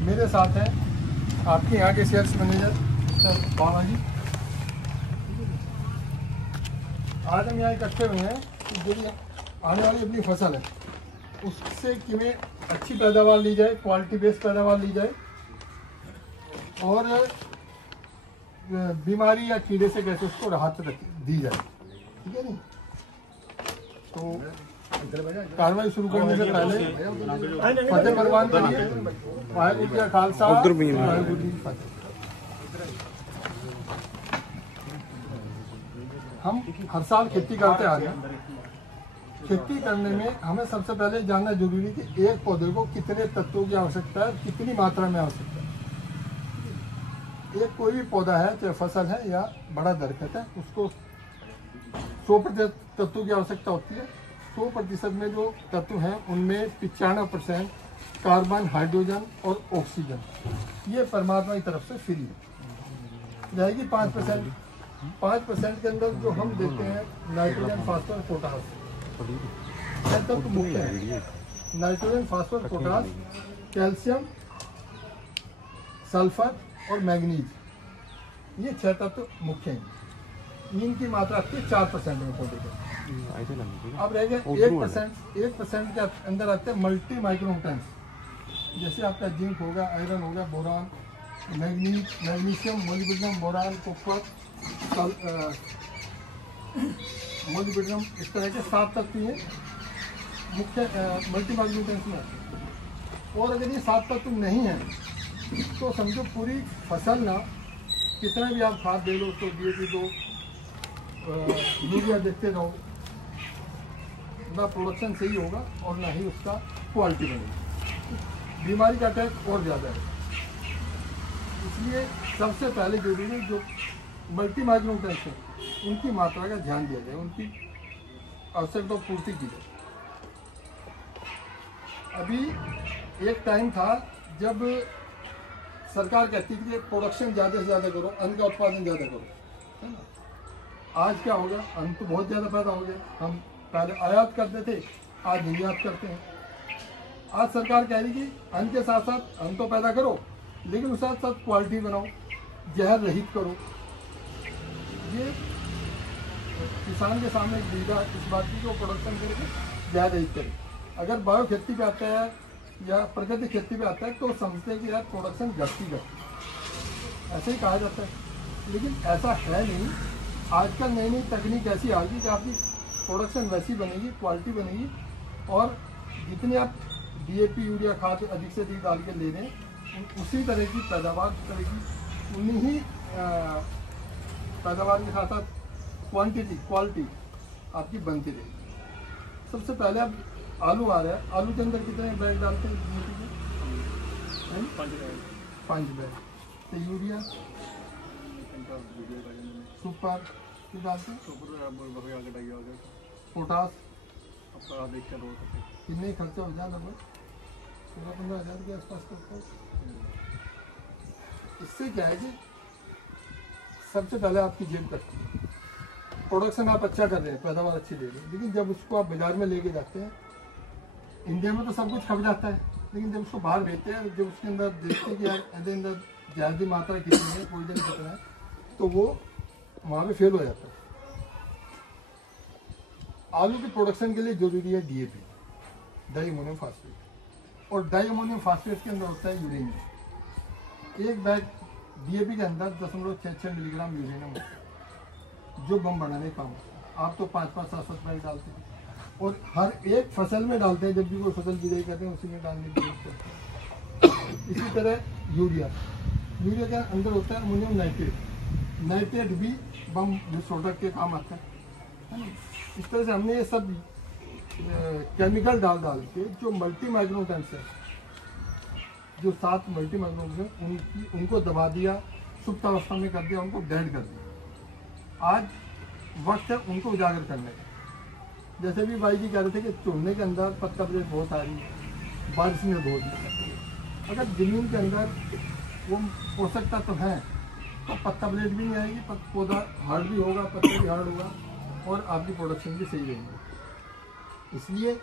मेरे साथ हैं आपके यहाँ के सेल्स मैनेजर सर बाबा जी। आज हम यहाँ इकट्ठे हुए हैं कि जो आने वाली अपनी फसल है उससे किमें अच्छी पैदावार ली जाए, क्वालिटी बेस्ड पैदावार ली जाए और बीमारी या कीड़े से कैसे उसको राहत दी जाए। ठीक है नहीं, तो कार्रवाई शुरू करने से पहले फतेह परवान करिए। वाहेगुरू जी का खालसा, वाहेगुरू जी की फतेह। हम हर साल खेती करते आ रहे हैं। खेती करने में हमें सबसे पहले जानना जरूरी है कि एक पौधे को कितने तत्वों की आवश्यकता है, कितनी मात्रा में आवश्यकता है। एक कोई भी पौधा है, चाहे फसल है या बड़ा दरख्त है, उसको 100% तत्वों की आवश्यकता होती है। 100% में जो तत्व हैं उनमें 95% कार्बन, हाइड्रोजन और ऑक्सीजन, ये परमात्मा की तरफ से फ्री है। रहेगी 5% के अंदर जो हम देते हैं नाइट्रोजन, फास्फोरस, पोटास, ये तत्व मुख्य है। Nitrogen, phosphorus, potash, calcium, sulphur और मैग्नीज, ये 6 तत्व मुख्य हैं। इनकी मात्रा आती है 4% में पौधे के। अब रह गया 1% के अंदर आते हैं मल्टी माइक्रोन्यूट्रिएंट्स, जैसे आपका जिंक होगा, आयरन होगा, boron, magnesium, molybdenum, boron, copper, molybdenum, इस तरह के 7 तत्व हैं मुख्य मल्टी माइक्रोन्यूट्रिएंट्स में। और अगर ये 7 तत्व नहीं है तो समझो पूरी फसल ना, कितना भी आप खाद दे लो, तो DAP दो, यूरिया देखते रहो, ना प्रोडक्शन सही होगा और ना ही उसका क्वालिटी बनेगी। बीमारी का अटैक और ज़्यादा है। इसलिए सबसे पहले जरूरी है जो मल्टी माइक्रोन्यूट्रिएंट्स हैं उनकी मात्रा का ध्यान दिया जाए, उनकी आवश्यकता पूर्ति की जाए। अभी एक टाइम था जब सरकार कहती थी कि प्रोडक्शन ज़्यादा से ज़्यादा करो, अन्न का उत्पादन ज़्यादा करो, है ना। आज क्या हो गया, अन्न तो बहुत ज़्यादा पैदा हो गया। हम पहले आयात करते थे, आज निर्यात करते हैं। आज सरकार कह रही कि अन्न के साथ साथ अन्न तो पैदा करो, लेकिन उसके साथ साथ क्वालिटी बनाओ, जहर रहित करो। ये किसान के सामने एक दुविधा इस बात की, जो प्रोडक्शन करके जहर रहित करे। अगर बायो खेती पे आता है या प्राकृतिक खेती पे आता है तो समझते हैं कि यार प्रोडक्शन घटती है, ऐसे ही कहा जाता है, लेकिन ऐसा है नहीं। आजकल नई नई तकनीक ऐसी आ गई कि आपकी प्रोडक्शन वैसी बनेगी, क्वालिटी बनेगी, और जितने आप DAP, यूरिया खाद अधिक से अधिक डाल के ले रहे हैं, उसी तरह की पैदावार करेगी, उन्हीं ही पैदावार के साथ साथ क्वालिटी आपकी बनती रहेगी। सबसे पहले आप आलू आ रहा है, आलू के अंदर कितने बैग डालते हैं DAP के? 5 बैग। तो यूरिया, सुपर डालते हैं, पोटास, कितने खर्चा हो जाए, लगभग 15,000 के आसपास करता है। इससे क्या है कि सबसे पहले आपकी जेब कटती है। प्रोडक्शन आप अच्छा कर रहे हैं, पैदावार अच्छी दे रहे हैं, लेकिन जब उसको आप बाजार में लेके जाते हैं, इंडिया में तो सब कुछ खप जाता है, लेकिन जब उसको बाहर भेजते हैं, जब उसके अंदर देखते हैं कि यार इसके अंदर जहर की मात्रा कितनी है, पॉइजन कितना है, तो वो वहाँ पे फेल हो जाता है। आलू के प्रोडक्शन के लिए जरूरी है DAP, डाई अमोनियम फास्फेट, और डाई अमोनियम फास्फेट के अंदर होता है यूरेनियम। एक बैग DAP के अंदर 0.66 मिलीग्राम यूरेनियम होता है, जो बम बनाने का काम होता है। आप तो 5-5, 7-7 बैग डालते हैं, और हर एक फसल में डालते हैं। जब भी कोई फसल बिजाई करते हैं उसी में डालने की जरूरत पड़ती है। इसी तरह यूरिया के अंदर होता है अमोनियम नाइट्रेट भी बम विस्फोटक के काम आता है ना। इस तरह से हमने ये सब केमिकल डाल के जो मल्टी माइक्रोन्यूट्रिएंट्स है, जो 7 मल्टी माइक्रोन्यूट्रिएंट्स, उनको दबा दिया, सुप्त अवस्था में कर दिया, उनको डेड कर दिया। आज वक्त है उनको उजागर करने का। जैसे भी भाई जी कह रहे थे कि चूल्हे के अंदर पत्ता ब्लेड बहुत आ रही है, बारिश में धो दी। अगर जमीन के अंदर वो पोषकता तो है, तो पत्ता ब्लेड भी नहीं आएगी, पौधा हार्ड भी होगा, पत्ता भी हार्ड होगा, और आपकी प्रोडक्शन भी सही रहेगी। इसलिए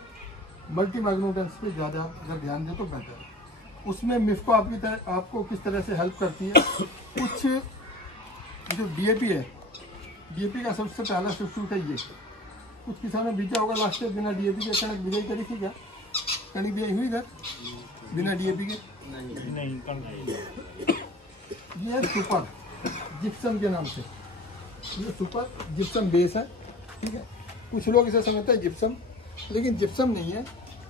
मल्टी माइक्रोन्यूट्रिएंट्स पे ज़्यादा अगर ध्यान दें तो बेहतर है। उसमें मिफ्को आपको किस तरह से हेल्प करती है। कुछ जो डीएपी है, डीएपी का सबसे पहला सब्स्टिट्यूट है ये। कुछ किसानों ने बीजा होगा लास्ट ईयर बिना डीएपी के कणक बिजाई करी थी क्या? कणक बिजाई हुई इधर बिना डीएपी के? नहीं। ये सुपर जिप्सम के नाम से, ये सुपर जिप्सम बेस है, ठीक है। कुछ लोग इसे समझते हैं जिप्सम, लेकिन जिप्सम नहीं है,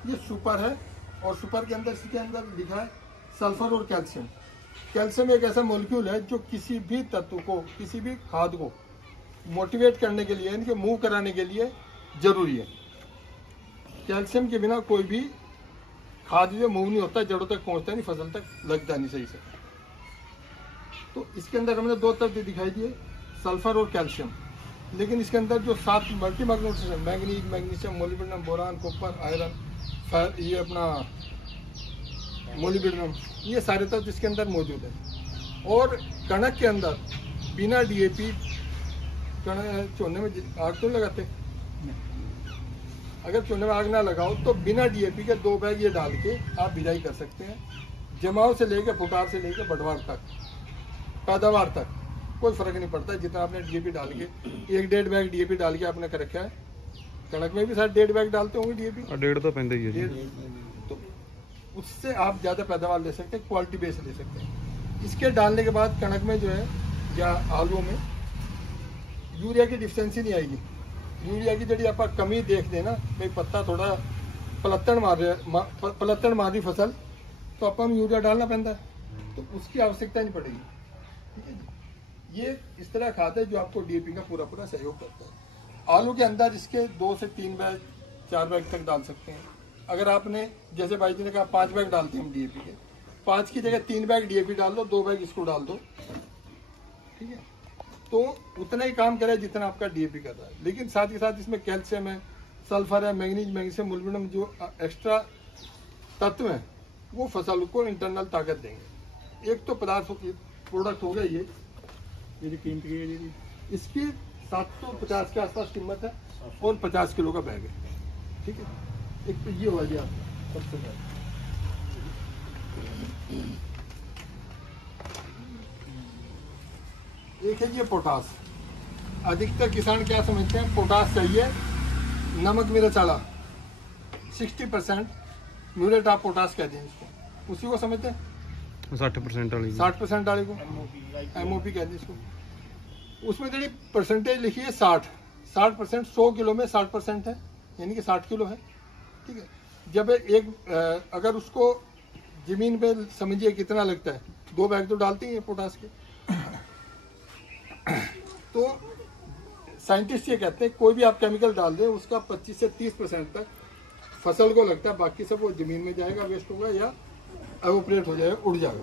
ये सुपर है। और सुपर के अंदर, इसके अंदर लिखा है सल्फर और कैल्शियम। कैल्शियम एक ऐसा मॉलिक्यूल है जो किसी भी तत्व को, किसी भी खाद को मोटिवेट करने के लिए, इनके मूव कराने के लिए जरूरी है। कैल्शियम के बिना कोई भी खाद जो मूव नहीं होता, जड़ों तक पहुंचता नहीं, फसल तक लगता नहीं सही से। तो इसके अंदर हमने दो तत्व दिखाई दिए, सल्फर और कैल्शियम। लेकिन इसके अंदर जो 7 मल्टी मैग्नीशियम है, manganese, magnesium, molybdenum, boron, copper, iron, ये अपना मोलिब्डेनम, ये सारे तत्व इसके अंदर मौजूद है। और कणक के अंदर बिना डीएपी चूने में आग तो लगाते, अगर चूने में आग ना लगाओ तो बिना डीएपी के 2 बैग ये डाल के आप बिजाई कर सकते हैं। जमाव से लेके फुटार से लेके बढ़वार तक, पैदावार तक कोई फर्क नहीं पड़ता। जितना आपने डीएपी डाल के 1-1.5 बैग डीएपी डाल के आपने कर रखा है, कणक में भी शायद 1.5 बैग डालते होंगे डीएपी, 1.5 तो पैंदा ही है, तो उससे आप ज़्यादा पैदावार ले सकते हैं, क्वालिटी बेस ले सकते हैं। इसके डालने के बाद कणक में जो है या आलू में यूरिया की डिफिशेंसी नहीं आएगी। यूरिया की जड़ी आप कमी देख देना, भाई पत्ता थोड़ा पलत्तन मार रही फसल, तो आप यूरिया डालना पैदा है, तो उसकी आवश्यकता नहीं पड़ेगी, ठीक है जी। ये इस तरह खाद है जो आपको डीएपी का पूरा सहयोग करता है। आलू के अंदर इसके 2 से 3 बैग 4 बैग तक डाल सकते हैं। अगर आपने जैसे भाई जी ने कहा 5 बैग डालते हैं हम डीएपी के, 5 की जगह 3 बैग डीएपी डाल दो, 2 बैग इसको डाल दो, ठीक है, तो उतना ही काम करे जितना आपका डीएपी कर रहा है। लेकिन साथ ही साथ इसमें कैल्शियम है, सल्फर है, मैग्नीज, मैग्नीशियम, मोलिब्डेनम, जो एक्स्ट्रा तत्व हैं वो फसल को इंटरनल ताकत देंगे। एक तो पदार्थ प्रोडक्ट हो गया ये कीमत की, इसकी 750 के आसपास कीमत है और 50 किलो का बैग है, ठीक है। एक तो ये हो गया सबसे पहले। एक है ये पोटास। अधिकतर किसान क्या समझते हैं, पोटास चाहिए नमक मिर्च आला, 60% म्यूरेट ऑफ पोटास कहते हैं इसको, उसी को समझते हैं। 60% वाली, 60% वाले को एमओपी कहते हैं इसको। उसमें जो परसेंटेज लिखी है 60%, 100 किलो में 60% है, यानी कि 60 किलो है, ठीक है। जब अगर उसको जमीन पे समझिए कितना लगता है, 2 बैग तो डालते ही है पोटास के। तो साइंटिस्ट ये कहते हैं कोई भी आप केमिकल डाल दें उसका 25 से 30% तक फसल को लगता है, बाकी सब वो जमीन में जाएगा, वेस्ट होगा या एवोपरेट हो जाएगा, उड़ जाएगा,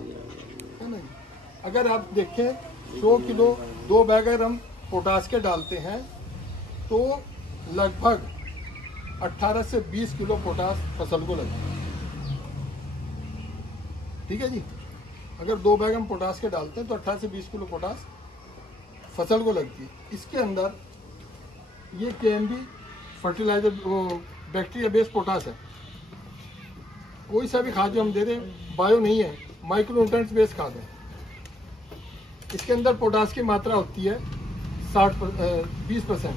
है ना। अगर आप देखें 100 किलो 2 बैग अगर हम पोटास के डालते हैं तो लगभग 18 से 20 किलो पोटास फसल को लगता है, ठीक है जी। अगर 2 बैग हम पोटास के डालते हैं तो 18 से 20 किलो पोटास फसल को लगती है। इसके अंदर ये केएमबी फर्टिलाइजर, वो बैक्टीरिया बेस्ड पोटास है, कोई सा भी खाद जो हम दे रहे हैं बायो नहीं है, माइक्रो न्यूट्रिएंट्स बेस्ड खाद है। इसके अंदर पोटास की मात्रा होती है 20%,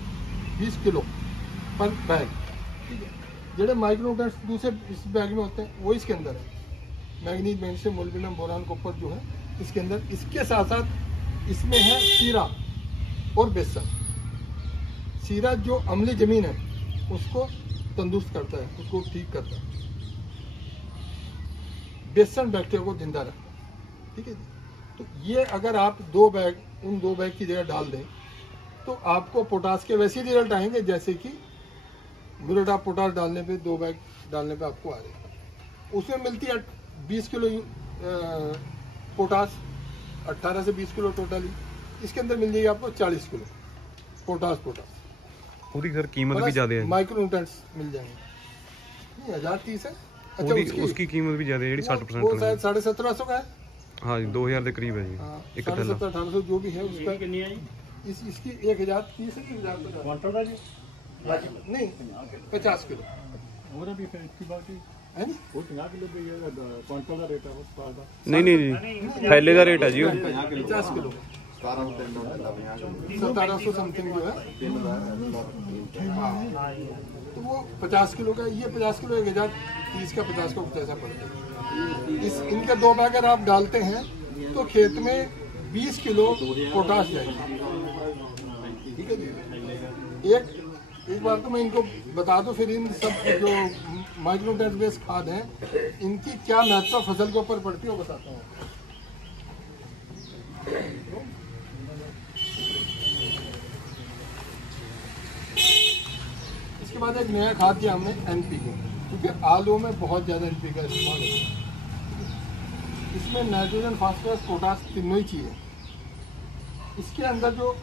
20 किलो पर बैग, ठीक है। जेडे माइक्रो न्यूट्रिएंट्स दूसरे इस बैग में होते हैं वो इसके अंदर है, manganese, magnesium, molybdenum, boron, copper जो है इसके अंदर। इसके साथ साथ इसमें है सीरा और बेसन। सीरा जो अम्लीय जमीन है उसको तंदुरुस्त करता है, उसको ठीक करता है। बेसन बैक्टीरिया को जिंदा रखता है, ठीक है जी। तो ये अगर आप 2 बैग उन 2 बैग की जगह डाल दें तो आपको पोटास के वैसे रिजल्ट आएंगे जैसे कि म्यूरेट ऑफ पोटास डालने पे 2 बैग डालने पे आपको आ जाएगा। उसमें मिलती है 20 किलो पोटास, 18 से 20 किलो टोटली। इसके अंदर मिल जाएगी आपको 40 किलो पोटास। पूरी सर कीमत भी ज्यादा है, माइक्रो न्यूट्रिएंट्स मिल जाएंगे। नहीं 1030 है, अच्छा उसकी कीमत भी ज्यादा है, 60% वो शायद 1750 का है, हाँ 2000 के करीब है जी। 1750-1800 जो भी है उसका। इसकी 1030 है, 1000 नहीं 50 किलो। है नहीं? ਉਹ 50 ਕਿਲੋ ਦੀ ਕੁਆਂਟਲ ਦਾ ਰੇਟ ਹੈ ਉਸ ਦਾ ਨਹੀਂ ਨਹੀਂ ਜੀ ਥੈਲੇ ਦਾ ਰੇਟ ਹੈ ਜੀ ਉਹ 50 किलो 1700 समथिंग जो है हाँ। तो वो 50 किलो का, ये 50 किलो 1030 का 50 का कुछ ऐसा पड़ता है। इनके 2 बैग अगर आप डालते हैं तो खेत में 20 किलो पोटाश जाएगी। ठीक है जी। एक बार तो मैं इनको बता दूं, फिर इन सब जो माइक्रो न्यूट्रिएंट बेस्ड खाद हैं इनकी क्या महत्व फसल के ऊपर पड़ती है वो बताता हूँ। इसके बाद एक नया खाद दिया हमने NPK, क्योंकि आलू में बहुत ज़्यादा NPK का इस्तेमाल होता है। इसमें नाइट्रोजन, फास्फोरस, पोटाश तीनों ही चाहिए। इसके अंदर जो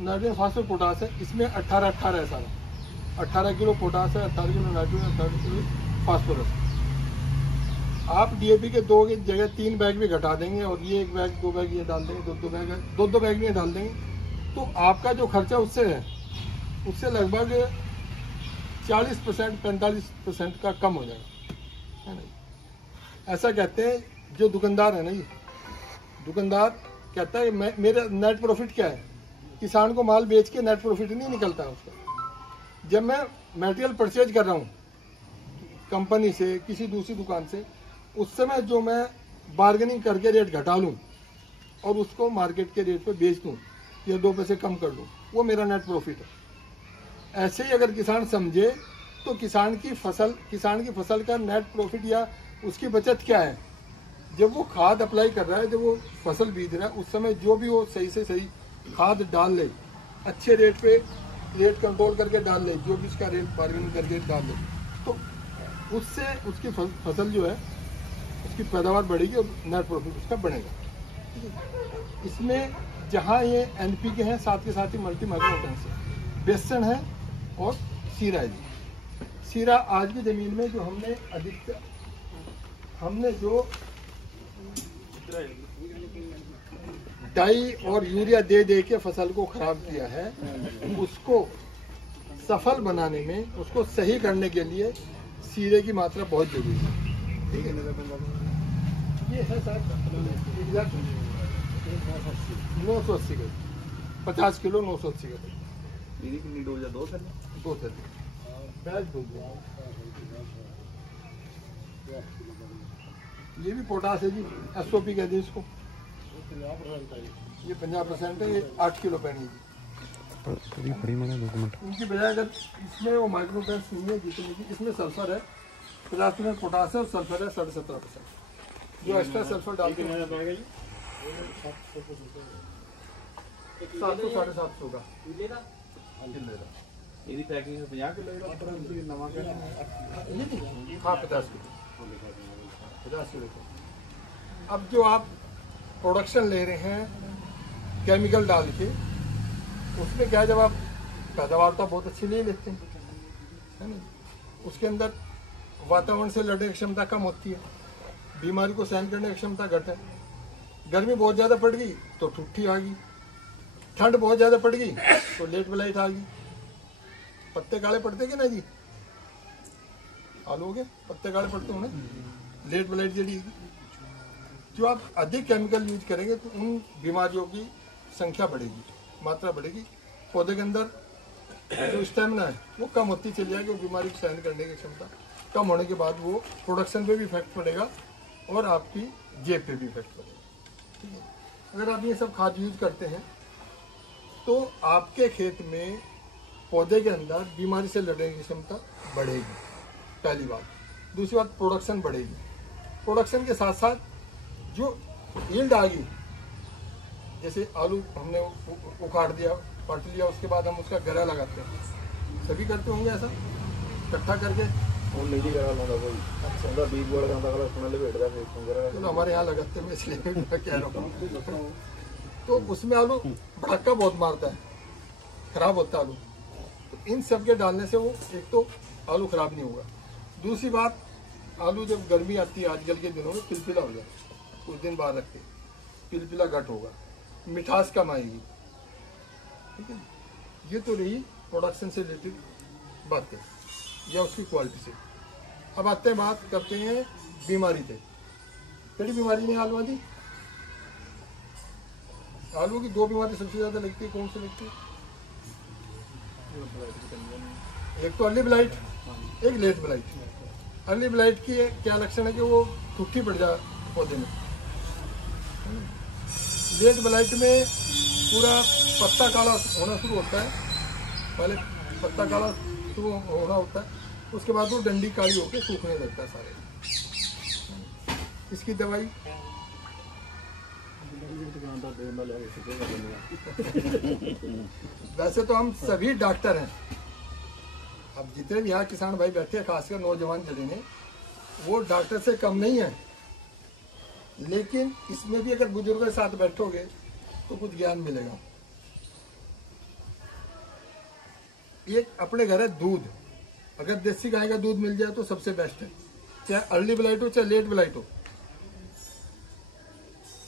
नाइट्रोजन, फास्फोरस, पोटाश है इसमें 18-18 है सारा। 18 किलो पोटाश है, 18 किलो नाइट्रोजन, 18 किलो फास्फोरस। आप DAP के 2 की जगह 3 बैग भी घटा देंगे और ये 1 बैग 2 बैग ये डाल देंगे, 2 बैग ये डाल देंगे, तो आपका जो खर्चा उससे लगभग 40% 45% का कम हो जाएगा, है ना। ऐसा कहते हैं जो दुकानदार है ना, ये दुकानदार कहता है मेरा नेट प्रॉफिट क्या है। किसान को माल बेच के नेट प्रॉफिट नहीं निकलता है उसका। जब मैं मटेरियल परचेज कर रहा हूँ कंपनी से, किसी दूसरी दुकान से, उस समय जो मैं बार्गेनिंग करके रेट घटा लूँ और उसको मार्केट के रेट पे बेच दूँ या 2 पैसे कम कर लूँ, वो मेरा नेट प्रॉफिट है। ऐसे ही अगर किसान समझे तो किसान की फसल का नेट प्रॉफिट या उसकी बचत क्या है। जब वो खाद अप्लाई कर रहा है, जब वो फसल बीज रहा है, उस समय जो भी वो सही से सही खाद डाल ले, अच्छे रेट पे रेट कंट्रोल करके डाल ले, जो भी उसका रेट बार्गेनिंग करके डाल ले, तो उससे उसकी फसल जो है उसकी पैदावार बढ़ेगी और नेट प्रॉफिट उसका बढ़ेगा। इसमें जहाँ ये NPK है, साथ के साथ ही मल्टी माइक्रोन्यूट्रिएंट्स है, बेसन है और सीरा है जी। सीरा आज की ज़मीन में जो हमने जो डाई और यूरिया दे के फसल को खराब किया है, उसको सफल बनाने में, उसको सही करने के लिए सीरे की मात्रा बहुत जरूरी है। ठीक है, ये है सर 980 का 50 किलो 980 का। दो थैले बैग दो। ये भी पोटाश है जी, SOP कहते हैं इसको। ये 50% है, ये 8 किलो पैनी है जी। इनकी बजाय अगर इसमें वो माइक्रोन्यूट्रिएंट्स नहीं है जितने की, इसमें सल्फर है 50% पोटाश है और सल्फर है 17.5%। जो एक्स्ट्रा सल्फर डालते हैं 700-750 का ਇਹਦੀ ਪੈਕਿੰਗ 50 ਕਿਲੋ ਜਿਹੜਾ ਨਵਾਂ ਕਹਿੰਦਾ हाँ 50 किलो। अब जो आप प्रोडक्शन ले रहे हैं केमिकल डाल के, उसमें क्या, जब आप पैदावार तो बहुत अच्छी ले लेते हैं, है ना, उसके अंदर वातावरण से लड़ने की क्षमता कम होती है, बीमारी को सहन करने की क्षमता घट है। गर्मी बहुत ज़्यादा पड़ गई तो ठुट्ठी आ गई, ठंड बहुत ज़्यादा पड़ गई तो लेट ब्लाइट आ गई। पत्ते काले पड़ते कि ना जी, आलू के पत्ते काले पड़ते होंगे, लेट ब्लाइट जड़ी। जो आप अधिक केमिकल यूज करेंगे तो उन बीमारियों की संख्या बढ़ेगी, मात्रा बढ़ेगी, पौधे के अंदर जो स्टेमिना है वो कम होती चली जाएगी और बीमारी को सहन करने की क्षमता कम होने के बाद वो प्रोडक्शन पे भी इफेक्ट पड़ेगा और आपकी जेब पे भी इफेक्ट पड़ेगा। ठीक है, अगर आप ये सब खाद यूज करते हैं तो आपके खेत में पौधे के अंदर बीमारी से लड़ने की क्षमता बढ़ेगी, पहली बात। दूसरी बात, प्रोडक्शन बढ़ेगी। प्रोडक्शन के साथ साथ जो यील्ड आ गई, जैसे आलू हमने उखाड़ दिया, पट लिया, उसके बाद हम उसका गरा लगाते हैं, सभी करते होंगे ऐसा, इकट्ठा करके। ਉਹ ਨਹੀਂ ਕਰਾ ਲਾਉਂਦਾ ਕੋਈ। ਅੱਛਾ, ਉਹਦਾ ਬੀਜ ਬੋਲ ਜਾਂਦਾ ਅਗਲਾ ਸੁਣ ਲਵੇਟਦਾ ਫਿਰ ਸੰਗਰਾ। चलो हमारे यहाँ लगाते हैं इसलिए मैं कह रहा हूँ। तो उसमें आलू भड़का बहुत मारता है, खराब होता है आलू। तो इन सब के डालने से वो एक तो आलू खराब नहीं होगा, दूसरी बात, आलू जब गर्मी आती है आजकल के दिनों में पिलपिला हो जाता है, कुछ दिन बाद रखते पिलपिला घट होगा, मिठास कम आएगी। ठीक है, ये तो रही प्रोडक्शन से रिलेटेड बातें या उसकी क्वालिटी से। अब आते हैं, बात करते हैं बीमारी पे। कड़ी बीमारी नहीं आलू दी, आलू की दो बीमारी सबसे ज्यादा लगती है, कौन सी लगती है? एक तो अर्ली ब्लाइट, एक लेट ब्लाइट। अर्ली ब्लाइट की क्या लक्षण है कि वो ठुट्ठी पड़ जाए पौधे में। लेट ब्लाइट में पूरा पत्ता काला होना शुरू होता है, पहले पत्ता काला शुरू होना होता है, उसके बाद वो डंडी काली होकर सूखने लगता है सारे। इसकी दवाई वैसे तो हम सभी डॉक्टर हैं, अब जितने भी यहाँ किसान भाई बैठे हैं, खासकर नौजवान जड़े ने, वो डॉक्टर से कम नहीं है। लेकिन इसमें भी अगर बुजुर्गों के साथ बैठोगे तो कुछ ज्ञान मिलेगा। एक अपने घर है दूध, अगर देसी गाय का दूध मिल जाए तो सबसे बेस्ट है, चाहे अर्ली ब्लाइट हो चाहे लेट ब्लाइट हो।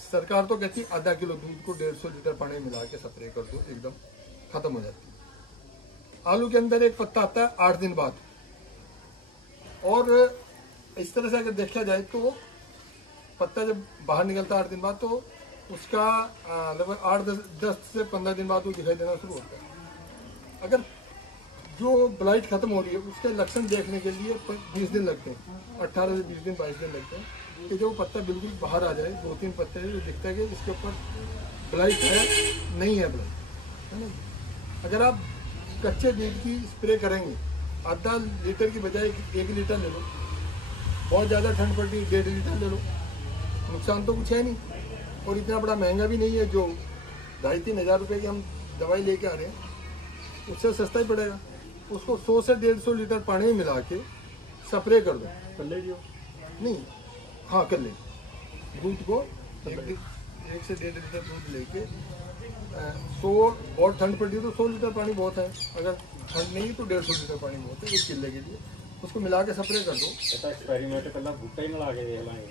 सरकार तो कहती है आधा किलो दूध को 150 लीटर पानी मिला के स्प्रे कर दो, एकदम खत्म हो जाती है। आलू के अंदर एक पत्ता आता है 8 दिन बाद, और इस तरह से अगर देखा जाए तो पत्ता जब बाहर निकलता है 8 दिन बाद, तो उसका लगभग 8-10 से 15 दिन बाद वो दिखाई देना शुरू होता है। अगर जो ब्लाइट खत्म हो रही है उसके लक्षण देखने के लिए 20 दिन लगते हैं, 18 से 20 दिन 22 दिन लगते हैं कि जो पत्ता बिल्कुल बाहर आ जाए। 2-3 पत्ते जो दिखता है कि इसके ऊपर ब्लाइट है, नहीं है ब्लाइट, है ना। अगर आप कच्चे दूध की स्प्रे करेंगे, आधा लीटर की बजाय 1 लीटर ले लो, बहुत ज़्यादा ठंड पड़ती है 1.5 लीटर ले लो, नुकसान तो कुछ है नहीं, और इतना बड़ा महंगा भी नहीं है। जो 2,500-3 हज़ार रुपये की हम दवाई लेके आ रहे हैं उससे सस्ता ही पड़ेगा। उसको 100 से 150 लीटर पानी में मिला के स्प्रे कर दो, कर ले नहीं, हाँ कर ले। दूध को 1 से 1.5 लीटर दूध लेके 100, बहुत ठंड पड़ती है तो 100 लीटर पानी बहुत है, अगर ठंड नहीं तो 150 लीटर पानी बहुत है 1 किले के लिए। उसको मिला के स्प्रे कर दो। एक्सपेरिमेंट करना बूटा ही मिला के देख लांगे।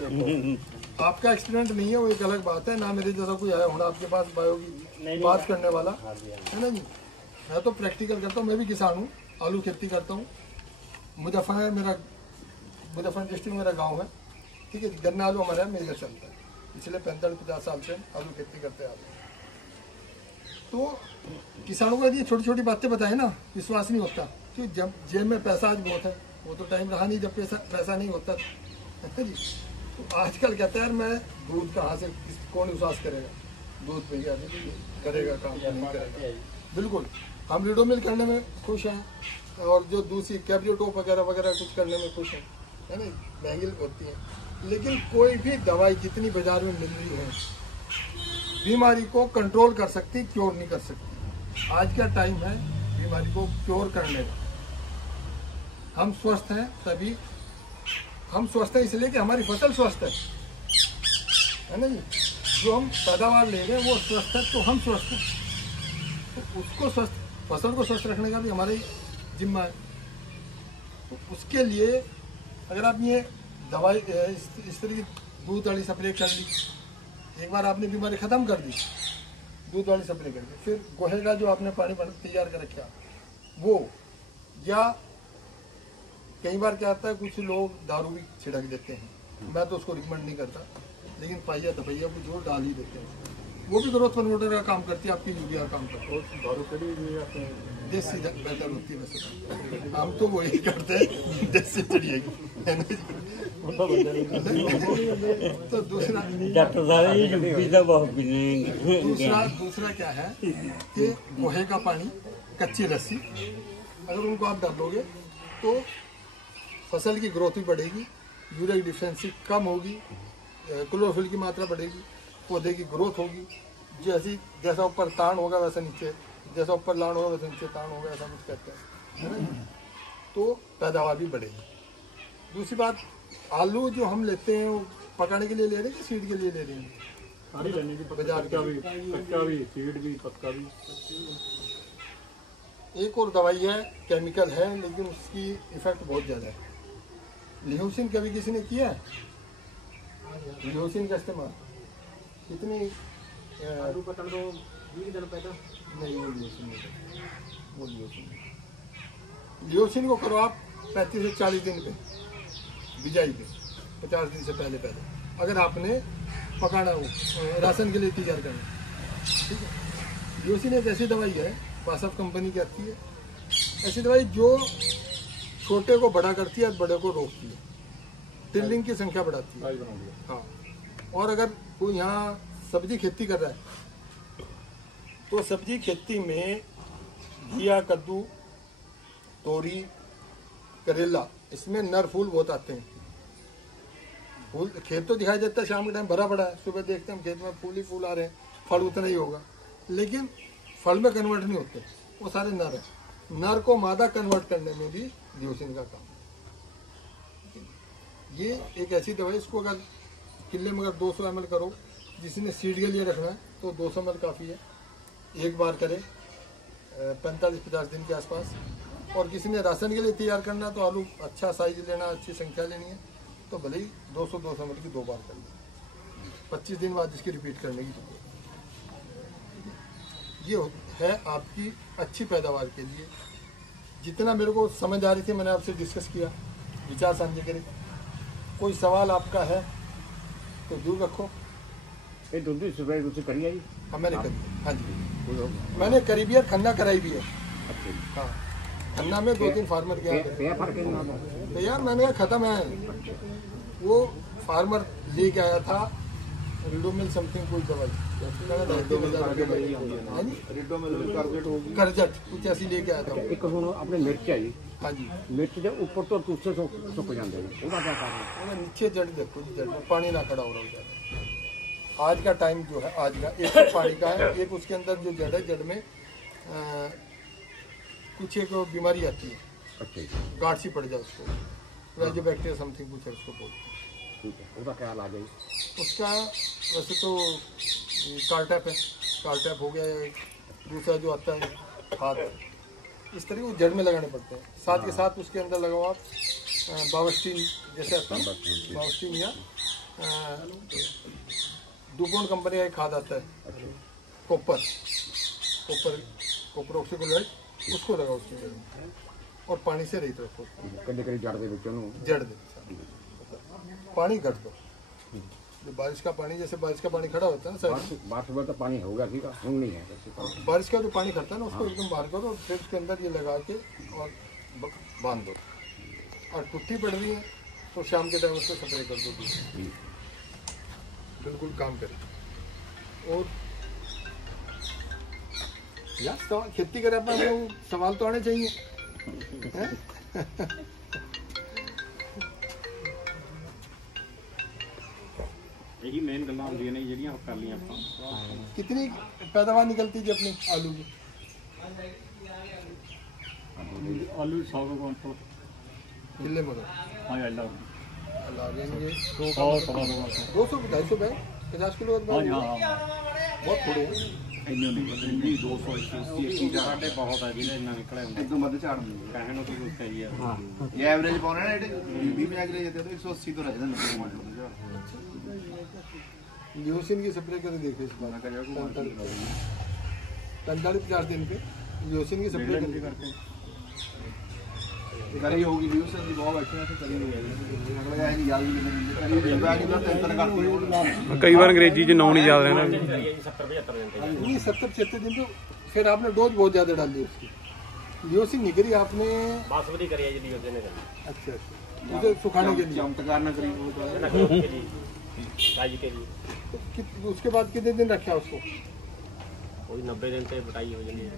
नहीं आपका एक्सपीरियंट नहीं है, वो एक अलग बात है ना। मेरे जैसा कोई आया होना आपके पास बायो की बात करने वाला, है ना जी। मैं तो प्रैक्टिकल करता हूँ, मैं भी किसान हूँ, आलू खेती करता हूँ। मुजफ्फर डिस्ट्रिक्ट मेरा गाँव है, ठीक है। गन्ना आलू हमारे यहाँ मेजर चलता है, पिछले 45-50 साल से आलू खेती करते आ रहे हैं। तो किसानों को यदि छोटी छोटी बातें बताए ना, विश्वास नहीं होता, क्योंकि जब जेब में पैसा आज बहुत है, वो तो टाइम रहा नहीं जब पैसा नहीं होता है जी। तो आजकल कहते हैं यार मैं दूध कहाँ से, कौन विश्वास करेगा, दूध पे करेगा काम नहीं करेगा। बिल्कुल हम रीडो मिल करने में खुश हैं, और जो दूसरी कैब्रियोटॉप वगैरह वगैरह कुछ करने में खुश हैं, है ना। महंगी होती है, लेकिन कोई भी दवाई जितनी बाजार में मिल रही है बीमारी को कंट्रोल कर सकती, क्योर नहीं कर सकती। आज का टाइम है बीमारी को क्योर करने का। हम स्वस्थ हैं, तभी हम स्वस्थ हैं इसलिए कि हमारी फसल स्वस्थ है ना जी। जो हम पैदावार ले रहे हैं वो स्वस्थ है, तो हम स्वस्थ हैं, तो उसको स्वस्थ, फसल को स्वस्थ रखने का भी हमारी जिम्मा है। तो उसके लिए अगर आप ये दवाई इस तरह की दूध वाली स्प्रे कर ली, एक बार आपने बीमारी खत्म कर दी, दूध वाली स्प्रे करके, फिर गोहे का जो आपने पानी तैयार कर रखा वो, या कई बार क्या आता है कुछ लोग दारू भी छिड़क देते हैं, मैं तो उसको रिकमेंड नहीं करता, लेकिन पाइया दपैया को जो डाल ही देते हैं, वो भी ग्रोथ प्रमोटर का काम करती है, आपकी यूरिया का काम करती है। दारू के लिए देसी बेहतर होती है वैसे, हम तो वही करते हैं देसी चिड़िया की, है ना। तो दूसरा डॉक्टर दूसरा क्या है कि गोहे का पानी, कच्ची लस्सी, अगर उनको आप डालोगे तो फसल की ग्रोथ भी बढ़ेगी, यूरिया की डिफिशिएंसी कम होगी, क्लोरोफिल की मात्रा बढ़ेगी, पौधे की ग्रोथ होगी। जैसा ऊपर तान होगा वैसा नीचे, जैसा ऊपर लान होगा वैसा नीचे तान होगा, ऐसा कुछ कहते हैं, है ना। तो पैदावार भी बढ़ेगी। दूसरी बात, आलू जो हम लेते हैं वो पकाने के लिए ले रहे हैं कि सीड के लिए ले रहे हैं? सारी लेने की, बाजार का भी, कच्चा भी, सीड भी, पक्का भी। एक और दवाई है, केमिकल है, लेकिन उसकी इफेक्ट बहुत ज़्यादा है। लिहोसिन कभी किसी ने किया है? लिहोसिन का इस्तेमाल कितनी आलू पकड़ दो 20 दिन पहले नहीं वो लियोसिन नहीं, वो लियोसिन नहीं। लियोसिन को करो आप 35 से 40 दिन पे बिजाई पे, 50 दिन से पहले अगर आपने पकाना हो, राशन के लिए तैयार करना, ठीक है। लियोसिन एक ऐसी दवाई है, बासफ कंपनी की आती है, ऐसी दवाई जो छोटे को बड़ा करती है और बड़े को रोकती है, टिल्लिंग की संख्या बढ़ाती है। हाँ, और अगर कोई यहाँ सब्जी खेती कर रहा है तो सब्जी खेती में घिया, कद्दू, तोरी, करेला, इसमें नर फूल बहुत आते हैं। फूल खेत तो दिखाई देता है शाम के टाइम भरा पड़ा है, सुबह देखते हैं हम खेत में फूल ही फूल आ रहे हैं, फल उतना ही होगा, लेकिन फल में कन्वर्ट नहीं होते, वो सारे नर है। नर को मादा कन्वर्ट करने में भी लियोसिन का काम है। ये एक ऐसी दवाई, इसको अगर किले में अगर 200 ml करो, जिसने सीड के लिए रखना है तो 200 ml काफ़ी है, एक बार करे 45-50 दिन के आसपास। और किसी ने राशन के लिए तैयार करना तो आलू अच्छा साइज लेना, अच्छी संख्या लेनी है तो भले ही 200 ml की 2 बार कर लें, 25 दिन बाद इसकी रिपीट करने की जरूरत है। ये है आपकी अच्छी पैदावार के लिए। जितना मेरे को समझ आ रही थी मैंने आपसे डिस्कस किया, विचार साझे करे। कोई सवाल आपका है तो दूर रखो। ये दूध की सुबह दूसरी करी है जी? हाँ मैंने करी, हाँ जी मैंने करी भी है, खन्ना कराई भी है। अच्छा, हाँ, खन्ना में 2-3 फार्मर गया क्या फर्क है ना? तो यार मैंने कहा खत्म है, वो फार्मर लेके आया था रिडोमिल समथिंग कोई दवाई, करजट कुछ ऐसी लेके आया था। एक ਹੁਣ ਆਪਣੇ ਮਿਰਚ ਹੈ ਜੀ, हाँ जी, ਮਿਰਚ ਦੇ ਉੱਪਰ ਤੋਂ ਟੁੱਟੇ ਸੁੱਕ ਜਾਂਦੇ ਨੇ, ਉਹਦਾ क्या कारण है? वो नीचे जड़ देखो जी, जड़ में पानी ना खड़ा हो रहा है। आज का टाइम जो है, आज का एक तो पानी का है, एक उसके अंदर जो जड़ है, जड़ में कुछ एक बीमारी आती है, अच्छा जी, गांठ सी पड़ जाए उसको, वेज बैक्टीरिया समथिंग कुछ है उसको बोलते हैं। ठीक है, ਉਹਦਾ क्या इलाज है जी? उसका वैसे तो कार्टैप है, कार्टैप हो गया, दूसरा जो आता है खाद, इस तरह को जड़ में लगाने पड़ते हैं। साथ के साथ उसके अंदर लगाओ आप बावस्टीन जैसे आता है, बावस्टीन या डुपोन कंपनी का एक खाद आता है, कॉपर ऑक्सीक्लोराइड, उसको लगाओ उसके जड़ में और पानी से रहित रखो। कभी कभी जड़ ਦੇ ਵਿੱਚ ਉਹਨੂੰ जड़ दे पानी घट दो, जो बारिश का पानी, जैसे बारिश का पानी खड़ा होता है ना सर, बारिश में तो पानी होगा, ठीक है, हम नहीं है वैसे। बारिश का जो पानी खड़ता है ना उसको एकदम बाहर करो और फिर उसके अंदर ये लगा के और बांध दो। और टुट्टी पड़ रही है तो शाम के टाइम उसको स्प्रे कर दो, बिल्कुल काम करे। और यार सवाल खेती करे अपना, वो सवाल तो आने चाहिए हैं? यही मेन गल्लां होंदियां ने ਜਿਹੜੀਆਂ ਕਰ ਲੀਆਂ ਆਪਾਂ। कितनी पैदावार निकलती थी अपनी आलू की? आलू 100 क्विंटल किले मगर हाँ अल्लाह ला देंगे 100 200-250 बैग, 50 किलो का हाँ बैग, जी हाँ बहुत थोड़े हैं। ਇੰਨੇ ਨਹੀਂ 200 180 ਸਾਡੇ ਬਹੁਤ ਹੈ ਵੀਰੇ, ਇੰਨਾ ਨਿਕਲਿਆ ਹੁੰਦਾ एकदम मध्य झाड़ में ਕਹਿਣ ਨੂੰ ਕੀ ਕੁਛ ਹੈ ਜੀ ਯਾਰ। ये एवरेज पाने ना 20-50 किलो जाते तो 180 तो रहते हैं। लियोसिन की स्प्रे करके देखो इस बार 45-50 दिन पे लियोसिन की स्प्रे करके करी होगी न्यूज़ से बहुत अच्छे से करी होगी, अगला है नहीं याद भी नहीं करी बैग इधर टेंशन करती है। ਕਈ ਵਾਰ ਅੰਗਰੇਜ਼ੀ ਚ ਨਾਂ ਨਹੀਂ ਯਾਦ ਰਹਿੰਦਾ। नहीं 70-75 दिन तो फिर आपने डोज बहुत ज्यादा डाल दी उसकी। लियोसिन नहीं करी आपने, बासमती करी है जी लियोसिन ने करी। अच्छा उसे सुखाने के लिए, चमत्कार ना करी वो काज के लिए तो उसके बाद कितने दिन रखा उसको? कोई 90 दिन से बटाई हो जाती है।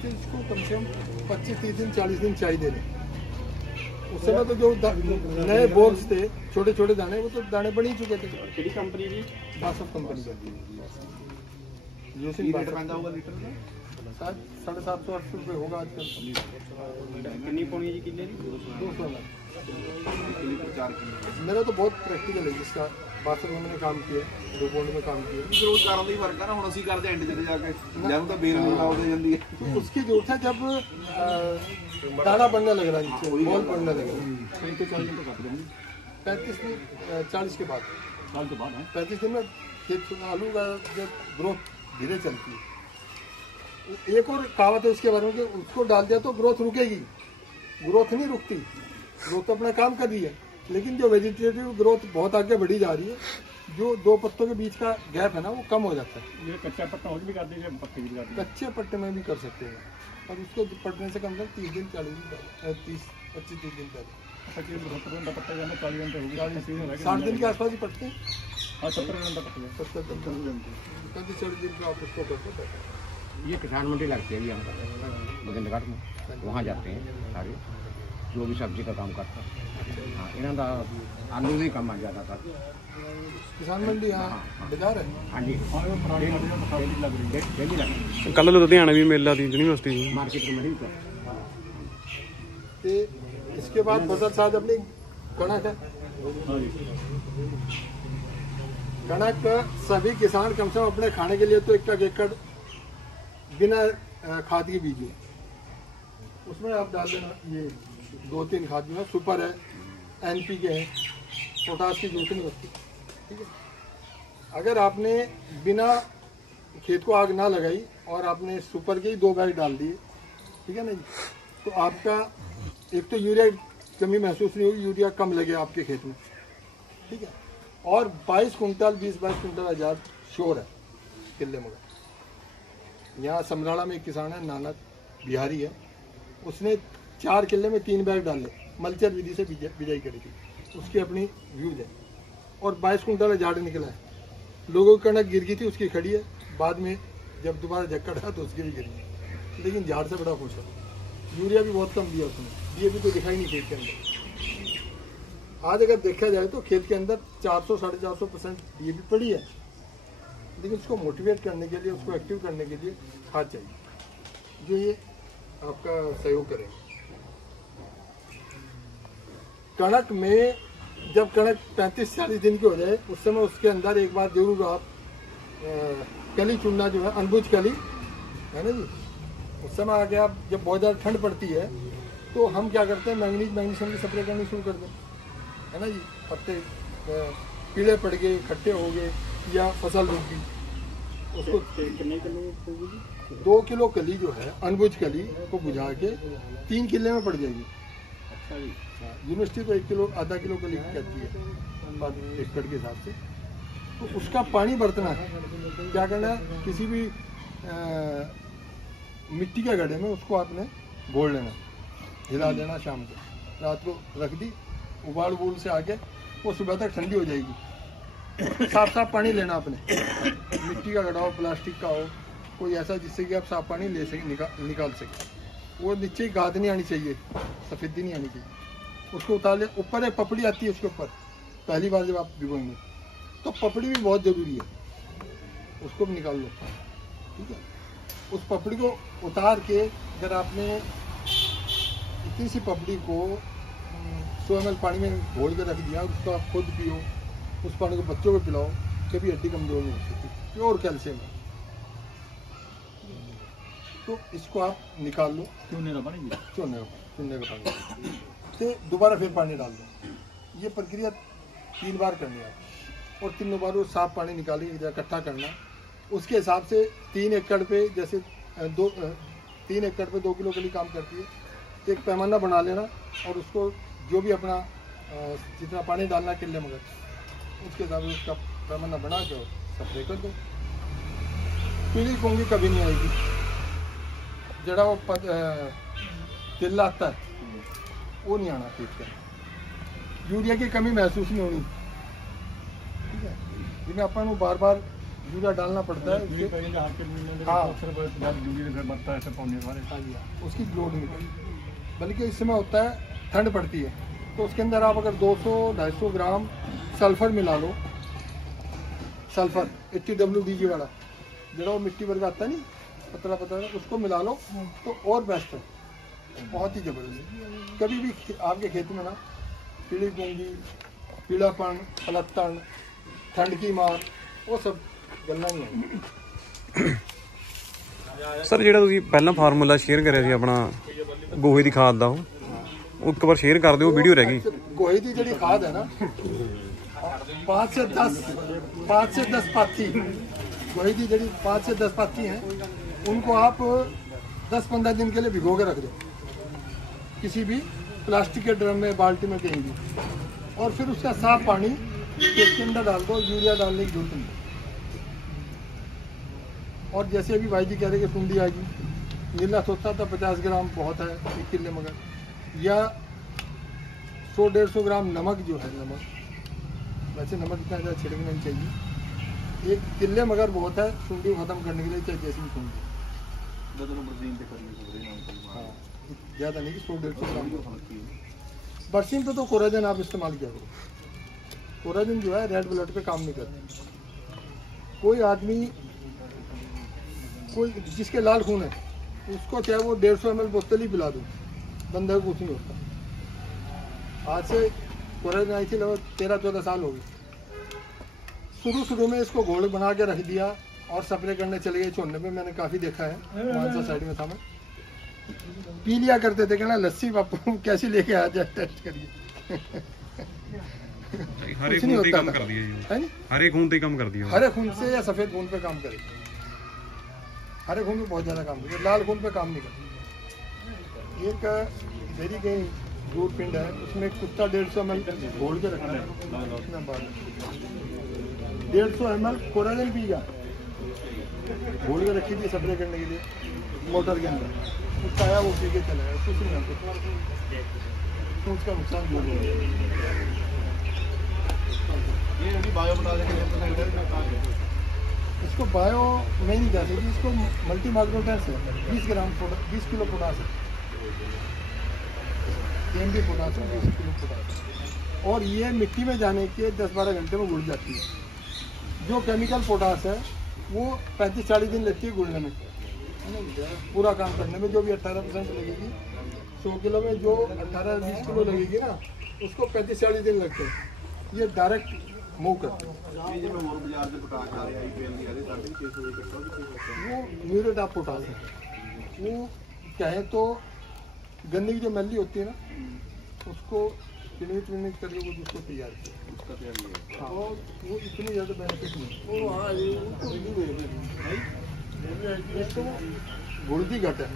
तो इसको कम से कम 25-30 दिन 40 दिन चाहिए देने। उस समय तो जो नए बोर्ड्स थे, छोटे छोटे दाने, वो तो दाने बन ही चुके थे। किसी कंपनी की बासफ कंपनी का लियोसिन रेट महंगा होगा लीटर का 750-800 रुपये होगा आजकल। कितनी पानी जी किले की? 200 में। लीटर 4 किलो मेरा तो बहुत प्रैक्टिकल है जिसका बासफ में मैंने काम किया, डोपोन में काम किया। रोजगारों ਦਾ ਹੀ ਫਰਕ ਹੈ ਨਾ, ਹੁਣ ਅਸੀਂ ਕਰਦੇ ਐਂਡ ਤੇ ਜਾ ਕੇ ਜਦੋਂ ਤਾਂ ਬੇਲ ਨੂੰ ਲਾਉਦੇ ਜਾਂਦੀ ਹੈ। तो उसकी जरूरत है जब दाना बढ़ने लग रहा है नीचे, बॉल बढ़ने लग रहा है, 35 दिन 40 के बाद, साल के बाद है 35 दिन में खेत आलू का जब ग्रोथ धीरे चलती है, एक और कहावत है उसके बारे में कि उसको डाल दिया तो ग्रोथ रुकेगी, ग्रोथ नहीं रुकती, ग्रोथ तो अपना काम कर रही है, लेकिन जो वेजिटेटिव ग्रोथ बहुत आगे बढ़ी जा रही है, जो दो पत्तों के बीच का गैप है ना वो कम हो जाता है। ये कच्चा पत्ता और भी कर दीजिए, पत्ते भी कर दीजिए। कच्चे पट्टे में भी कर सकते हैं, और उसको पटने से कम से कम 30 दिन 40 दिन पहले, 25-30 दिन पहले, 70 घंटा पत्ता जाना 40 घंटे हो गए, 60 दिन के आसपास ही पटते हैं। हाँ 70 घंटा पत्ता 70 दिन का आप उसको करते हैं। ये किसान मंडी लगती है यहाँ गोविंदगढ़ में, वहाँ जाते हैं सारे जो भी सब्जी का काम करता है। हाँ इन्हों का आलू भी कम आ जाता था। किसान मंडी यहाँ बाजार है। हाँ जी डेली लगती ਕੱਲ ਲੁਧਿਆਣਾ ਵੀ ਮੇਲਾ ਦੀ ਯੂਨੀਵਰਸਿਟੀ ਦੀ मार्केट में नहीं तो तो इसके बाद फसल साथ अपनी कणक है। कणक सभी किसान कम से कम अपने खाने के लिए तो 1 एकड़ बिना खाद के बीज है, उसमें आप डाल देना ये 2-3 खाद जो है, सुपर है, NPK है, पोटास की जरूरत नहीं होती। ठीक है, अगर आपने बिना खेत को आग ना लगाई और आपने सुपर के ही 2 बैग डाल दिए, ठीक है ना जी, तो आपका एक तो यूरिया कमी महसूस नहीं होगी, यूरिया कम लगे आपके खेत में। ठीक है, और 22 कुंटल 20-22 कुंटल हजार श्योर है किले मगर। यहाँ समराड़ा में एक किसान है, नानक बिहारी है, उसने 4 किले में 3 बैग डाले, मल्चर विधि से बिजाई करी थी, उसकी अपनी व्यूज है, और 22 कुंटल झाड़ निकला है। लोगों की कणक गिर गई थी, उसकी खड़ी है, बाद में जब दोबारा झक्कड़ है तो उसकी भी गिरी, लेकिन झाड़ से बड़ा खुश है। यूरिया भी बहुत कम दिया उसने, DAP तो दिखाई नहीं खेत के अंदर। आज अगर देखा जाए तो खेत के अंदर 400-450% DAP पड़ी है, लेकिन उसको मोटिवेट करने के लिए, उसको एक्टिव करने के लिए खाद चाहिए, जो ये आपका सहयोग करेगा। कणक में जब कणक 35-40 दिन की हो जाए, उस समय उसके अंदर एक बार जरूर आप कली चुनना जो है, अनबुझ कली है ना जी, उस समय आगे आप जब बहुत ज़्यादा ठंड पड़ती है तो हम क्या करते हैं, मैग्नीशियम की स्प्रे करनी शुरू कर दें, है ना जी। पत्ते पीले पड़ गए, खट्टे हो गए, या फसल रुक गई, उसको 2 किलो कली जो है अनबुझ कली को बुझा के 3 किले में पड़ जाएगी। यूनिवर्सिटी तो 1 किलो आधा किलो कली कहती है एकड़ के हिसाब से, तो उसका पानी बरतना है। क्या करना है, किसी भी मिट्टी के गड्ढे में उसको आपने घोल लेना, हिला देना, शाम को रात को रख दी, उबाल उबूल से आके वो सुबह तक ठंडी हो जाएगी। साफ पानी लेना आपने, मिट्टी का गड्ढा हो, प्लास्टिक का हो, कोई ऐसा जिससे कि आप साफ पानी ले सके, निकाल सके। वो नीचे गाद नहीं आनी चाहिए, सफेदी नहीं आनी चाहिए। उसको उतार ले, ऊपर एक पपड़ी आती है उसके ऊपर, पहली बार जब आप भिगोएंगे तो पपड़ी भी बहुत ज़रूरी है, उसको भी निकाल लो। ठीक है, उस पपड़ी को उतार के अगर आपने इतनी सी पपड़ी को 100 ml पानी में घोल कर रख दिया, उसको आप खुद पियो, उस पानी को बच्चों को पिलाओ, कभी हड्डी कमजोर नहीं हो सकती, प्योर कैल्शियम है। तो इसको आप निकाल लो, चूने का पानी तो दोबारा फिर पानी डाल दो। ये प्रक्रिया 3 बार करनी है और 3 बार वो साफ पानी निकाली इकट्ठा करना। उसके हिसाब से 3 एकड़ पे, जैसे 3 एकड़ पे 2 किलो कली काम करती है, एक पैमाना बना लेना और उसको जो भी अपना जितना पानी डालना किले मगर उसके हिसाब से उसका पैमाना बना के स्प्रे कर दो। पीली कोंगी कभी नहीं आएगी, जड़ा वो तिल आता है वो नहीं आना खेत का। यूरिया की कमी महसूस नहीं होनी, ठीक है, जिन्हें अपन को बार बार यूरिया डालना पड़ता है, उसकी ग्रोथ नहीं पड़ती। बल्कि इस समय होता है ठंड पड़ती है तो उसके अंदर आप अगर 200-250 ग्राम सल्फर मिला लो, सल्फर 80 वाला जरा वो मिट्टी वर्ग आता है नहीं, पतला पतला, उसको मिला लो तो और बेस्ट है, बहुत ही जबरदस्त। कभी भी आपके खेत में ना पीली कोंगी, पीलापन, पलत्तन, ठंड की मार, वो सब गलना नहीं है। ਸਰ ਜਿਹੜਾ ਤੁਸੀਂ ਪਹਿਲਾਂ ਫਾਰਮੂਲਾ ਸ਼ੇਅਰ ਕਰਿਆ ਸੀ ਆਪਣਾ ਗੋਹੇ ਦੀ ਖਾਦ ਦਾ, ਉਹ ਇੱਕ ਵਾਰ ਸ਼ੇਅਰ ਕਰ ਦਿਓ, ਵੀਡੀਓ ਰਹਿ ਗਈ। गोहे की जी खाद है ना 5 से 10 पाथी, गोहे की जी 5 से 10 पाथी है, उनको आप 10-15 दिन के लिए भिगो के रख दो किसी भी प्लास्टिक के ड्रम में, बाल्टी में, कहीं भी, और फिर उसका साफ पानी खेत के अंदर डाल दो। यूरिया डालने की जरूरत नहीं। और जैसे अभी भाई जी कह रहे कि सुंडी आएगी, नीला सोचता था 50 ग्राम बहुत है 1 किलो मगर, या 100-150 ग्राम नमक जो है, नमक, वैसे नमक इतना ज़्यादा छिड़कना नहीं चाहिए, 1 किलो मगर बहुत है सुंडी को ख़त्म करने के लिए, चाहे जैसी भी सुंडी। हाँ, ज़्यादा नहीं कि 100-150 ग्राम। बरसीम पे तो कोराजन आप इस्तेमाल किया करो। कोराजन जो है रेड ब्लड पे काम नहीं करता। कोई आदमी, कोई जिसके लाल खून है, उसको चाहे वो 150 ml बोतल ही पिला दो, बंदे को कुछ नहीं होता। आज से कोराजन आई थी लगभग 13-14 साल हो गए। शुरू में इसको घोल बना के रख दिया और स्प्रे करने चले गए छोड़ने पे। मैंने काफ़ी देखा है, मानसा साइड में था मैं, पी लिया करते थे, कहना लस्सी बापू कैसी लेके आ जाए, टेस्ट करिए। हरे खून पे काम कर दिया जी, हरे खून पे काम कर दिया। हरे खून से या सफ़ेद खून पे काम करे। हरे खून पे बहुत ज़्यादा काम करे, लाल खून पे काम नहीं करते। एक मेरी कहीं दूर पिंड है, उसमें कुत्ता 150 ml घोल के रखना है, उसमें 150 ml कोराजन पीगा, घोल के रखी थी स्प्रे करने के लिए मोटर के अंदर। कुत्ता आया, वो पी के चला गया, कुछ नहीं करते, तो उसका नुकसान जो है। बायो बना देंगे, इसको बायो में नहीं डालेगी, इसको मल्टी माइक्रोटेंस है, 20 ग्राम 20 किलो पोटास है, KMB पोटास है, 20 किलो पोटास। और ये मिट्टी में जाने के 10-12 घंटे में घुल जाती है। जो केमिकल पोटास है वो 35-40 दिन लगती है घुलने में, पूरा काम करने में। जो भी 18% लगेगी 100 किलो में, जो 18-20 किलो लगेगी ना, उसको 35-40 दिन लगते हैं। ये डायरेक्ट मूव करते हैं। वो म्यूरेट ऑफ पोटास है। वो चाहे तो गन्ने की जो मैली होती है ना, उसको चिन्हित करके वो जिसको तैयार किया, हाँ, वो इतनी ज़्यादा बेनिफिट नहीं। इसको गुड़दी घट है।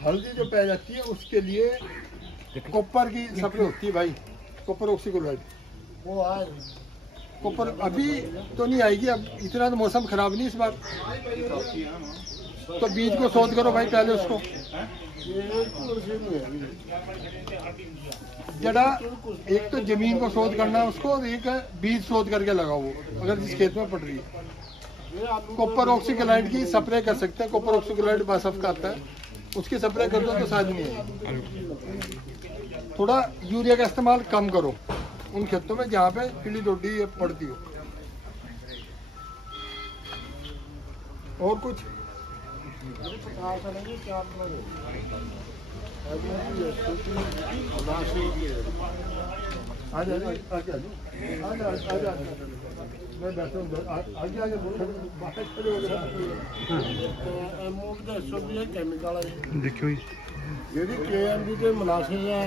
हल्दी जो पाई जाती है उसके लिए कॉपर की सप्लाई होती है भाई, कॉपर ऑक्सीक्लोराइड। वो आज कॉपर अभी तो नहीं आएगी, अब इतना तो मौसम खराब नहीं इस बार, तो बीज को शोध करो भाई पहले उसको। जड़ा एक तो जमीन को शोध करना है उसको, और एक है बीज शोध करके लगाओ वो, अगर जिस खेत में पड़ रही है। कॉपर ऑक्सीक्लोराइड की स्प्रे कर सकते हैं, कॉपर ऑक्सीक्लोराइड बासफ का आता है, उसकी स्प्रे कर दो तो शायद नहीं आएगी। थोड़ा यूरिया का इस्तेमाल कम करो उन खेतों में जहाँ पे पीली डोडी पड़ती हो। और कुछ देखियो जी, ਜਿਹੜੀ KMB ਤੇ ਮਲਾਸੇ ਹੈ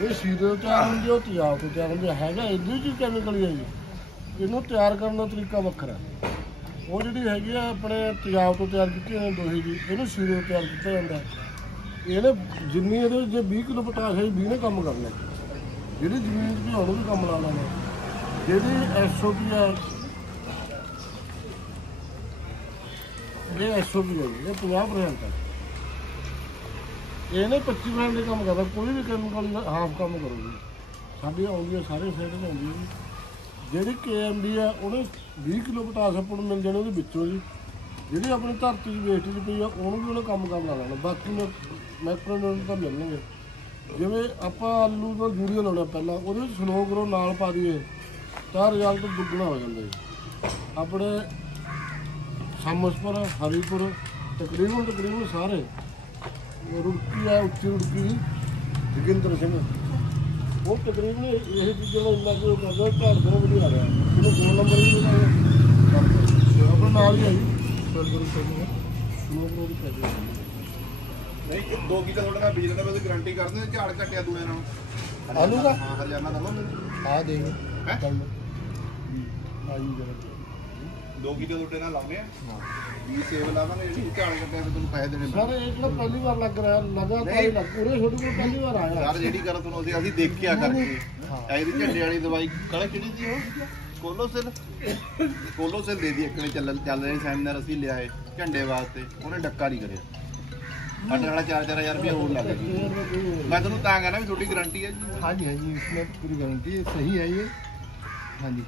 ਇਹ ਸੀਰੋ ਤਿਆਰ ਹੁੰਦੀ, ਉਹ ਤਿਆਰ ਤੋਂ ਤਿਆਰ ਹੁੰਦੀ ਹੈਗਾ, ਇਹਦੀ ਜੀ ਕੈਮੀਕਲ ਹੈ ਜੀ। ਇਹਨੂੰ ਤਿਆਰ ਕਰਨ ਦਾ ਤਰੀਕਾ ਵੱਖਰਾ। ਉਹ ਜਿਹੜੀ ਹੈਗੀ ਆ ਆਪਣੇ ਤਿਆਰ ਤੋਂ ਤਿਆਰ ਕੀਤੀ ਨੇ ਦੋਹੀ ਜੀ, ਇਹਨੂੰ ਸੀਰੋ ਤਿਆਰ ਕੀਤਾ ਜਾਂਦਾ। ਇਹਨੇ ਜਿੰਨੀ ਇਹਦੇ ਜੇ 20 ਕਿਲੋ ਪੋਟਾਸ਼ ਹੈ 20 ਨੇ ਕੰਮ ਕਰਨਾ, ਜਿਹੜੀ ਜ਼ਮੀਨ 'ਚ ਵੀ ਉਹਨੂੰ ਵੀ ਕੰਮ ਲਾ ਲੈਣਾ। ਜਿਹੜੀ SOP ਹੈ, ਇਹ SOP ਹੈ ਜੀ, ਇਹ 50% ਹੈ। ਇਹਨੇ 25% ਦੇ ਕੰਮ ਕਰਦਾ, ਕੋਈ ਵੀ ਕੈਮੀਕਲ ਹਾਫ ਕੰਮ ਕਰੂਗੀ। ਸਾਡੀ ਆਉਂਦੀ ਹੈ ਸਾਰੇ ਸਾਈਡ ਤੇ ਆਉਂਦੀ ਹੈ। ਜਿਹੜੀ KMB ਆ ਉਹਨੇ 20 ਕਿਲੋ ਪੋਟਾਸ਼ ਆਪਾਂ ਨੂੰ ਮਿਲ ਜਾਣਾ ਉਹਦੇ ਵਿੱਚੋਂ ਜੀ। ਜਿਹੜੀ ਆਪਣੀ ਧਰਤੀ 'ਚ ਵੇਸਟੇਜ ਪਈ ਆ ਉਹਨੂੰ ਵੀ ਉਹਨੇ ਕੰਮ ਕਰਨ ਲਾ ਲੈਣਾ। ਬਾਕੀ ਮੈਕਰੋਨਿਊਟ੍ਰੀਐਂਟ ਤਾਂ ਮਿਲਣਗੇ। ਜਿਵੇਂ ਆਪਾਂ ਆਲੂ ਦਾ ਯੂਰੀਆ ਲਾਉਣਾ ਪਹਿਲਾਂ, ਉਹਦੇ ਵਿੱਚ ਸਲੋ ਗਰੋ ਨਾਲ ਪਾ ਦਈਏ ਤਾਂ ਰਿਜ਼ਲਟ ਦੁੱਗਣਾ ਹੋ ਜਾਂਦਾ ਜੀ। ਆਪਣੇ ਸਾਮਸਪੁਰ, ਹਰੀਪੁਰ, ਤਕਰੀਬਨ ਸਾਰੇ रुड़की है, उच्ची रुड़की जोगिंदर सिंह, वो तकरीबन यही चीज़ों में इन्ना को करदा घर से भी आ रहा। फिर 2 नंबर ही अपने नाल ही आई सरगुरु सिंह सुनो की पैसे नहीं 2 किलो थोड़ा ना बीज लेना, मैं गारंटी कर दूं झाड़ घटिया दूने नाल आलू का। हां हरियाणा दा लो आ देंगे ਆਈ ਜਰਾ 2 ਕਿਲੋ ਟੁੱਟੇ ਨਾਲ ਲਾਉਂਦੇ ਆ ਵੀ ਸੇਵ ਲਾਵਾਂਗੇ ਜਿਹੜੀ ਝਾੜ ਕੱਟਿਆ ਫਿਰ ਤੁਹਾਨੂੰ ਪੈਸੇ ਦੇਣੇ ਸਰ ਇਹ ਕਿਹੜਾ ਪਹਿਲੀ ਵਾਰ ਲੱਗ ਰਿਹਾ ਲਗਾਤਾਰ ਹੀ ਲੱਗ ਉਰੇ ਤੁਹਾਡੇ ਕੋਲ ਪਹਿਲੀ ਵਾਰ ਆਇਆ ਯਾਰ ਜਿਹੜੀ ਕਰ ਤੁਹਾਨੂੰ ਅਸੀਂ ਦੇਖਿਆ ਕਰਕੇ ਐਦੀ ਝੰਡੇ ਵਾਲੀ ਦਵਾਈ ਕਹੜਾ ਕਿਹੜੀ ਸੀ ਉਹ ਕੋਲੋਸਿਲ ਦੇ ਦੀ ਇੱਕ ਨੇ ਚੱਲ ਰਹੇ ਸੈਮੀਨਾਰ ਅਸੀਂ ਲਿਆਏ ਝੰਡੇ ਵਾਸਤੇ ਉਹਨੇ ਡੱਕਾ ਨਹੀਂ ਕਰਿਆ ਸਾਡੇ ਨਾਲ 4-4000 रुपये और लगे मैं ਤੁਹਾਨੂੰ ਤਾਂ कहना भी छोटी गारंटी है जी हाँ जी इसमें पूरी गारंटी है, सही है ये। हाँ जी